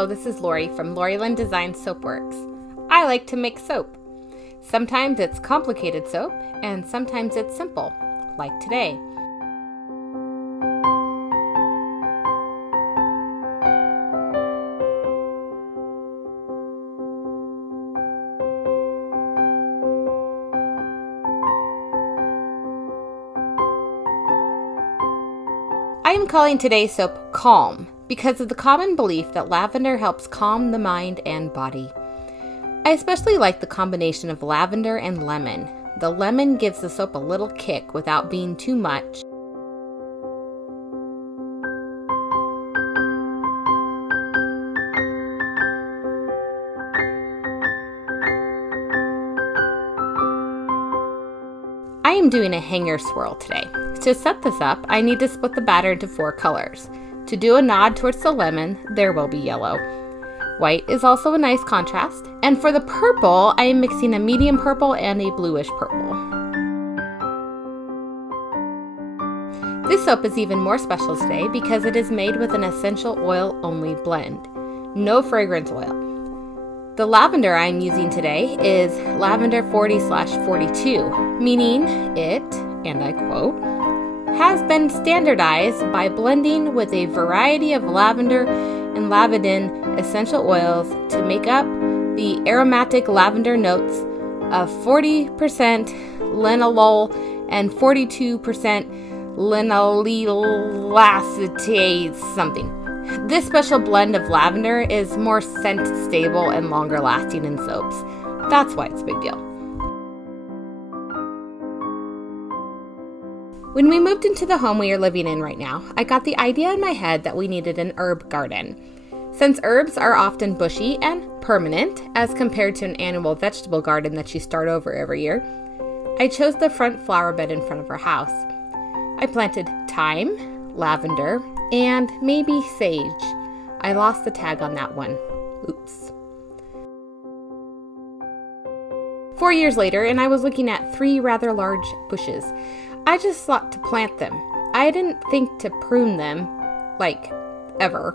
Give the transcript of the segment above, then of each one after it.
Hello, this is Lori from LauriLin Design Soapworks. I like to make soap. Sometimes it's complicated soap, and sometimes it's simple, like today. I am calling today's soap Calm because of the common belief that lavender helps calm the mind and body. I especially like the combination of lavender and lemon. The lemon gives the soap a little kick without being too much. I am doing a hanger swirl today. To set this up, I need to split the batter into 4 colors. To do a nod towards the lemon, there will be yellow. White is also a nice contrast. And for the purple, I am mixing a medium purple and a bluish purple. This soap is even more special today because it is made with an essential oil only blend. No fragrance oil. The lavender I am using today is Lavender 40/42, meaning it, and I quote, has been standardized by blending with a variety of lavender and lavandin essential oils to make up the aromatic lavender notes of 40% linalool and 42% linalool acetate something. This special blend of lavender is more scent stable and longer lasting in soaps. That's why it's a big deal. When we moved into the home we are living in right now, I got the idea in my head that we needed an herb garden. Since herbs are often bushy and permanent as compared to an annual vegetable garden that you start over every year, I chose the front flower bed in front of our house. I planted thyme, lavender, and maybe sage. I lost the tag on that one. Oops. 4 years later, and I was looking at 3 rather large bushes. I just thought to plant them. I didn't think to prune them, like, ever.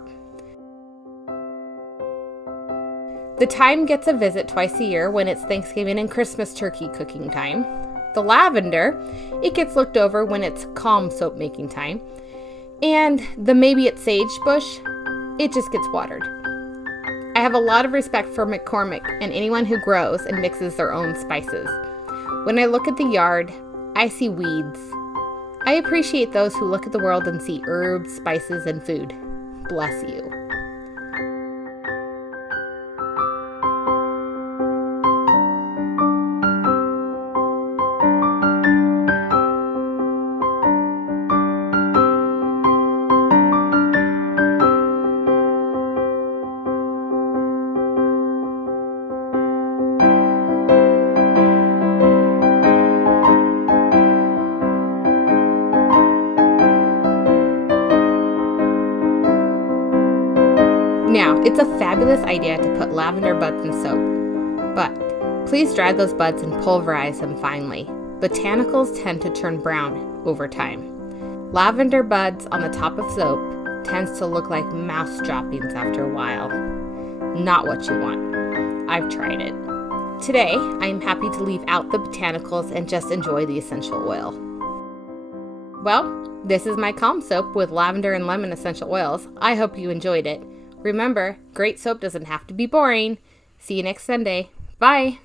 The thyme gets a visit twice a year when it's Thanksgiving and Christmas turkey cooking time. The lavender, it gets looked over when it's calm soap making time. And the maybe it's sage bush, it just gets watered. I have a lot of respect for McCormick and anyone who grows and mixes their own spices. When I look at the yard, I see weeds. I appreciate those who look at the world and see herbs, spices, and food. Bless you. Now, it's a fabulous idea to put lavender buds in soap, but please dry those buds and pulverize them finely. Botanicals tend to turn brown over time. Lavender buds on the top of soap tends to look like mouse droppings after a while. Not what you want. I've tried it. Today, I am happy to leave out the botanicals and just enjoy the essential oil. Well, this is my calm soap with lavender and lemon essential oils. I hope you enjoyed it. Remember, great soap doesn't have to be boring. See you next Sunday. Bye!